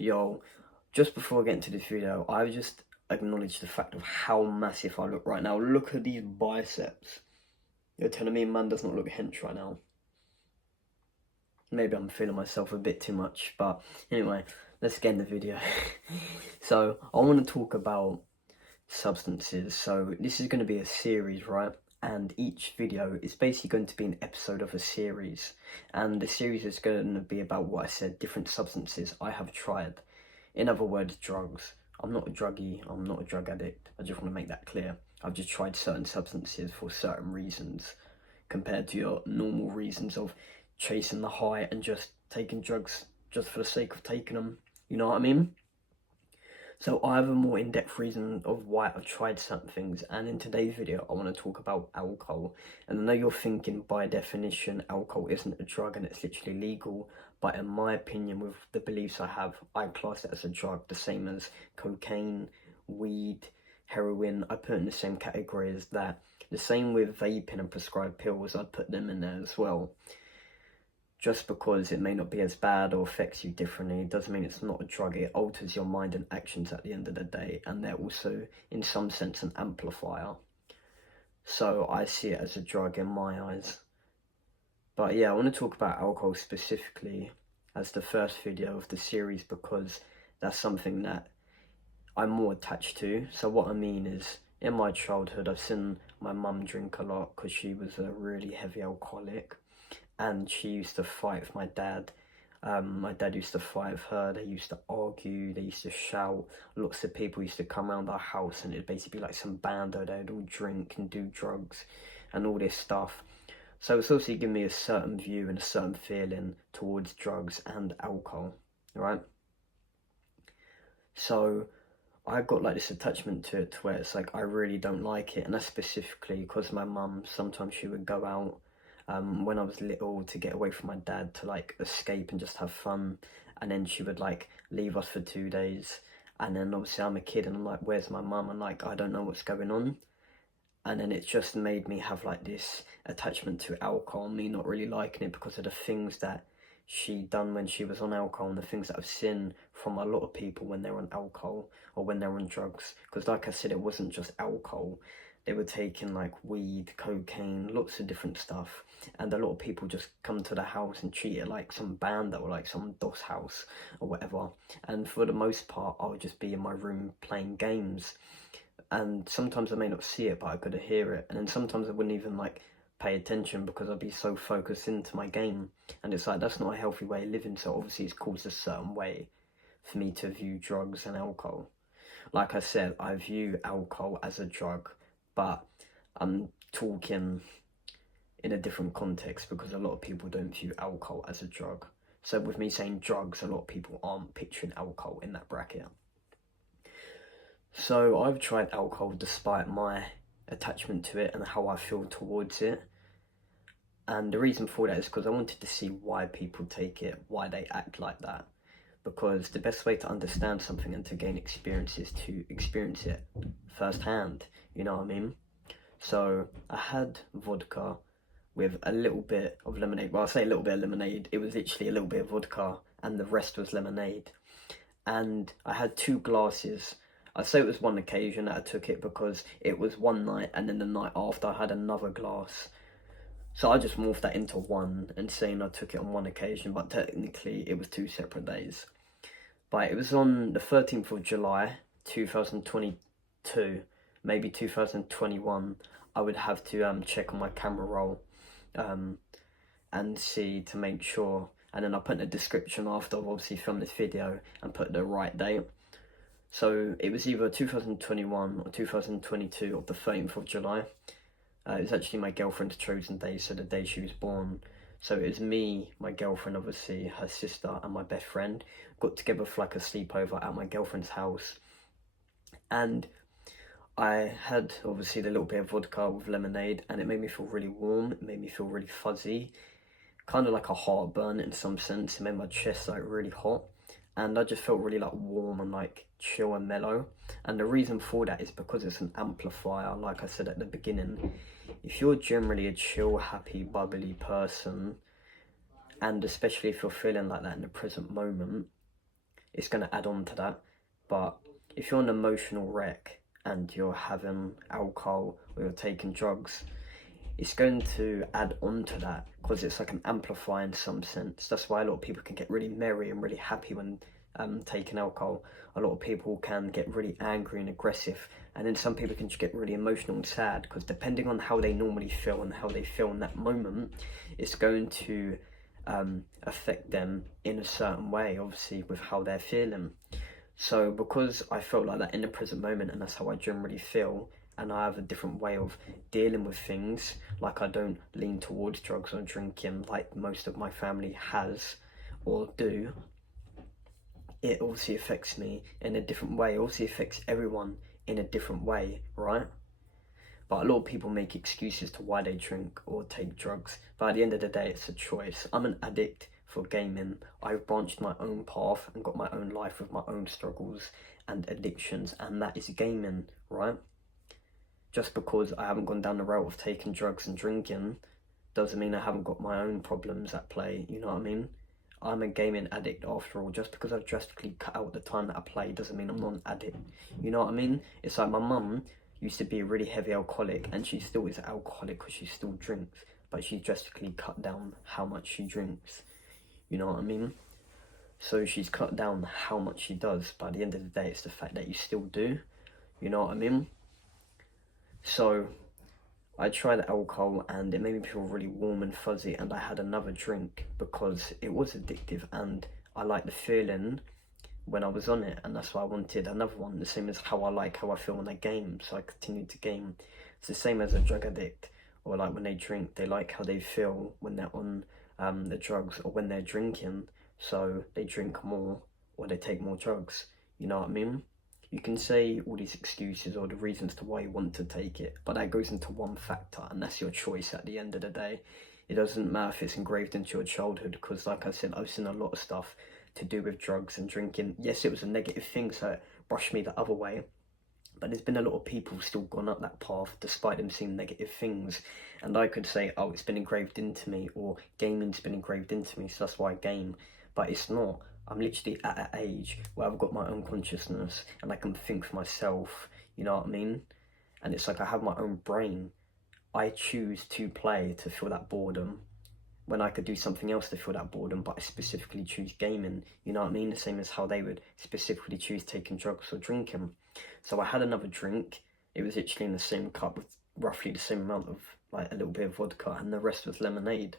Yo, just before I get into this video, I just acknowledge the fact of how massive I look right now. Look at these biceps. You're telling me man does not look hench right now. Maybe I'm feeling myself a bit too much, but anyway, let's get in the video. So, I want to talk about substances. So, this is going to be a series, right? And each video is basically going to be an episode of a series. And the series is going to be about what I said, different substances I have tried. In other words, drugs. I'm not a druggie, I'm not a drug addict. I just want to make that clear. I've just tried certain substances for certain reasons compared to your normal reasons of chasing the high and just taking drugs just for the sake of taking them. You know what I mean? So I have a more in-depth reason of why I've tried certain things, and in today's video I want to talk about alcohol. And I know you're thinking by definition alcohol isn't a drug and it's literally legal, but in my opinion, with the beliefs I have, I class it as a drug, the same as cocaine, weed, heroin. I put in the same category as that. The same with vaping and prescribed pills, I'd put them in there as well. Just because it may not be as bad or affects you differently doesn't mean it's not a drug. It alters your mind and actions at the end of the day, and they're also in some sense an amplifier. So I see it as a drug in my eyes. But yeah, I want to talk about alcohol specifically as the first video of the series because that's something that I'm more attached to. So what I mean is, in my childhood I've seen my mum drink a lot because she was a really heavy alcoholic. And she used to fight with my dad. My dad used to fight with her. They used to argue. They used to shout. Lots of people used to come around our house, and it'd basically be like some bando. They'd all drink and do drugs, and all this stuff. So it's obviously given me a certain view and a certain feeling towards drugs and alcohol, right? So I got like this attachment to it, to where it's like I really don't like it, and that's specifically because my mum, sometimes she would go out when I was little to get away from my dad, to like escape and just have fun, and then she would like leave us for 2 days, and then obviously I'm a kid and I'm like, where's my mum? And like I don't know what's going on, and then it just made me have like this attachment to alcohol, me not really liking it because of the things that she done when she was on alcohol, and the things that I've seen from a lot of people when they're on alcohol or when they're on drugs. Because like I said, it wasn't just alcohol. They were taking like weed, cocaine, lots of different stuff, and a lot of people just come to the house and treat it like some band or like some DOS house or whatever. And for the most part, I would just be in my room playing games, and sometimes I may not see it, but I could hear it, and then sometimes I wouldn't even like pay attention because I'd be so focused into my game. And it's like, that's not a healthy way of living. So obviously it's caused a certain way for me to view drugs and alcohol. Like I said, I view alcohol as a drug, but I'm talking in a different context because a lot of people don't view alcohol as a drug. So with me saying drugs, a lot of people aren't picturing alcohol in that bracket. So I've tried alcohol despite my attachment to it and how I feel towards it. And the reason for that is because I wanted to see why people take it, why they act like that. Because the best way to understand something and to gain experience is to experience it firsthand, you know what I mean? So I had vodka with a little bit of lemonade. Well, I say a little bit of lemonade, it was literally a little bit of vodka and the rest was lemonade. And I had 2 glasses. I say it was one occasion that I took it because it was one night, and then the night after I had another glass. So I just morphed that into one and saying I took it on one occasion, but technically it was 2 separate days. But it was on the 13th of July, 2022, maybe 2021. I would have to check on my camera roll and see to make sure. And then I put in a description after I've obviously filmed this video and put the right date. So it was either 2021 or 2022 of the 13th of July. It was actually my girlfriend's chosen day, so the day she was born. So it was me, my girlfriend, obviously, her sister, and my best friend. Got together for like a sleepover at my girlfriend's house. And I had, obviously, the little bit of vodka with lemonade, and it made me feel really warm. It made me feel really fuzzy. Kind of like a heartburn in some sense. It made my chest like really hot. And I just felt really like warm and like chill and mellow. And the reason for that is because it's an amplifier, like I said at the beginning. If you're generally a chill, happy, bubbly person, and especially if you're feeling like that in the present moment, it's going to add on to that. But if you're an emotional wreck and you're having alcohol or you're taking drugs, it's going to add on to that because it's like an amplifier in some sense. That's why a lot of people can get really merry and really happy when taking alcohol. A lot of people can get really angry and aggressive, and then some people can just get really emotional and sad, because depending on how they normally feel and how they feel in that moment, it's going to affect them in a certain way, obviously, with how they're feeling. So because I felt like that in the present moment, and that's how I generally feel, and I have a different way of dealing with things, like I don't lean towards drugs or drinking like most of my family has or do, it obviously affects me in a different way. It obviously affects everyone in a different way, right? But a lot of people make excuses to why they drink or take drugs. But at the end of the day, it's a choice. I'm an addict for gaming. I've branched my own path and got my own life with my own struggles and addictions, and that is gaming, right? Just because I haven't gone down the route of taking drugs and drinking doesn't mean I haven't got my own problems at play, you know what I mean? I'm a gaming addict after all. Just because I've drastically cut out the time that I play doesn't mean I'm not an addict. You know what I mean? It's like my mum used to be a really heavy alcoholic, and she still is an alcoholic because she still drinks, but she's drastically cut down how much she drinks. You know what I mean? So she's cut down how much she does, but at the end of the day, it's the fact that you still do. You know what I mean? So I tried alcohol and it made me feel really warm and fuzzy, and I had another drink because it was addictive and I liked the feeling when I was on it, and that's why I wanted another one, the same as how I feel when I game, so I continued to game. It's the same as a drug addict, or like when they drink, they like how they feel when they're on the drugs or when they're drinking, so they drink more or they take more drugs, you know what I mean? You can say all these excuses or the reasons to why you want to take it, but that goes into one factor, and that's your choice at the end of the day. It doesn't matter if it's engraved into your childhood, because like I said, I've seen a lot of stuff to do with drugs and drinking. Yes, it was a negative thing, so it brushed me the other way, but there's been a lot of people who've still gone up that path despite them seeing negative things. And I could say, oh, it's been engraved into me, or gaming's been engraved into me, so that's why I game. But it's not. I'm literally at an age where I've got my own consciousness and I can think for myself, you know what I mean? And it's like I have my own brain. I choose to play to feel that boredom when I could do something else to feel that boredom, but I specifically choose gaming, you know what I mean? The same as how they would specifically choose taking drugs or drinking. So I had another drink. It was literally in the same cup with roughly the same amount of, like, a little bit of vodka, and the rest was lemonade.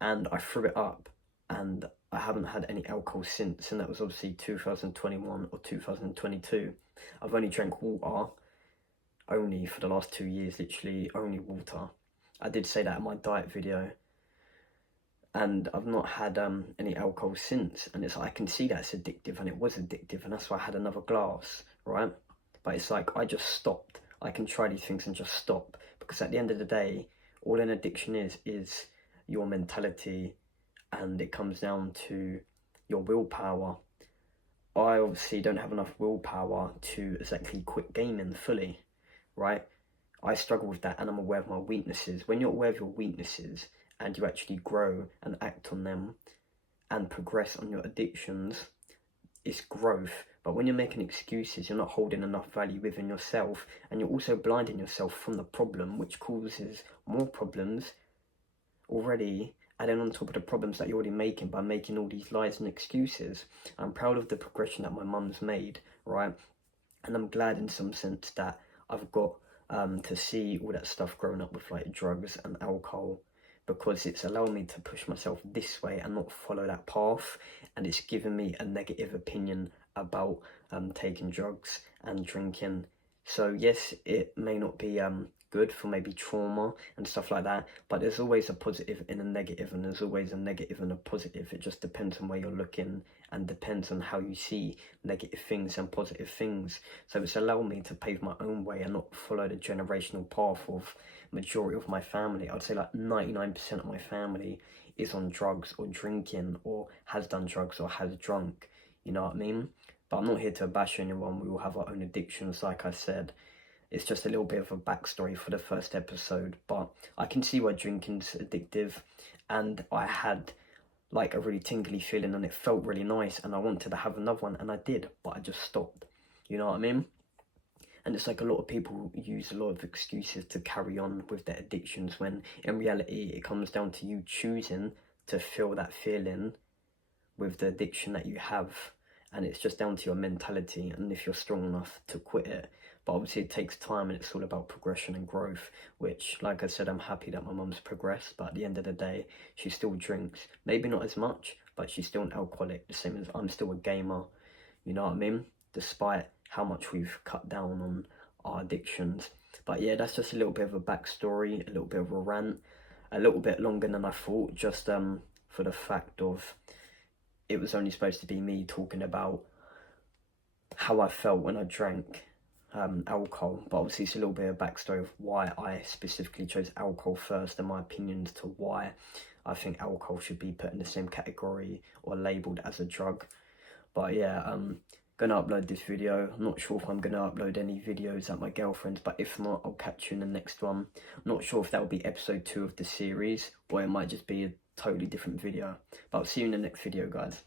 And I threw it up, and I haven't had any alcohol since, and that was obviously 2021 or 2022. I've only drank water, only for the last 2 years, literally only water. I did say that in my diet video, and I've not had any alcohol since, and it's like I can see that it's addictive, and it was addictive, and that's why I had another glass, right? But it's like I just stopped. I can try these things and just stop, because at the end of the day, all an addiction is your mentality, and it comes down to your willpower. I obviously don't have enough willpower to exactly quit gaming fully, right? I struggle with that, and I'm aware of my weaknesses. When you're aware of your weaknesses and you actually grow and act on them and progress on your addictions, it's growth. But when you're making excuses, you're not holding enough value within yourself, and you're also blinding yourself from the problem, which causes more problems already, and then on top of the problems that you're already making by making all these lies and excuses. I'm proud of the progression that my mum's made, right? And I'm glad in some sense that I've got to see all that stuff growing up with like drugs and alcohol, because it's allowed me to push myself this way and not follow that path, and it's given me a negative opinion about taking drugs and drinking. So yes, it may not be good for maybe trauma and stuff like that, but there's always a positive in a negative, and there's always a negative and a positive. It just depends on where you're looking and depends on how you see negative things and positive things. So it's allowed me to pave my own way and not follow the generational path of majority of my family. I'd say like 99% of my family is on drugs or drinking, or has done drugs or has drunk, you know what I mean? But I'm not here to bash anyone. We all have our own addictions, like I said. It's just a little bit of a backstory for the first episode, but I can see why drinking's addictive, and I had like a really tingly feeling, and it felt really nice, and I wanted to have another one, and I did, but I just stopped. You know what I mean? And it's like a lot of people use a lot of excuses to carry on with their addictions, when in reality it comes down to you choosing to feel that feeling with the addiction that you have, and it's just down to your mentality and if you're strong enough to quit it. But obviously it takes time, and it's all about progression and growth, which, like I said, I'm happy that my mum's progressed, but at the end of the day, she still drinks. Maybe not as much, but she's still an alcoholic, the same as I'm still a gamer. You know what I mean? Despite how much we've cut down on our addictions. But yeah, that's just a little bit of a backstory, a little bit of a rant, a little bit longer than I thought, just for the fact of it was only supposed to be me talking about how I felt when I drank alcohol, but obviously it's a little bit of backstory of why I specifically chose alcohol first, and my opinions to why I think alcohol should be put in the same category or labelled as a drug. But yeah, I'm gonna upload this video. I'm not sure if I'm gonna upload any videos at my girlfriend's, but if not, I'll catch you in the next one. I'm not sure if that will be episode 2 of the series, or it might just be a totally different video. But I'll see you in the next video, guys.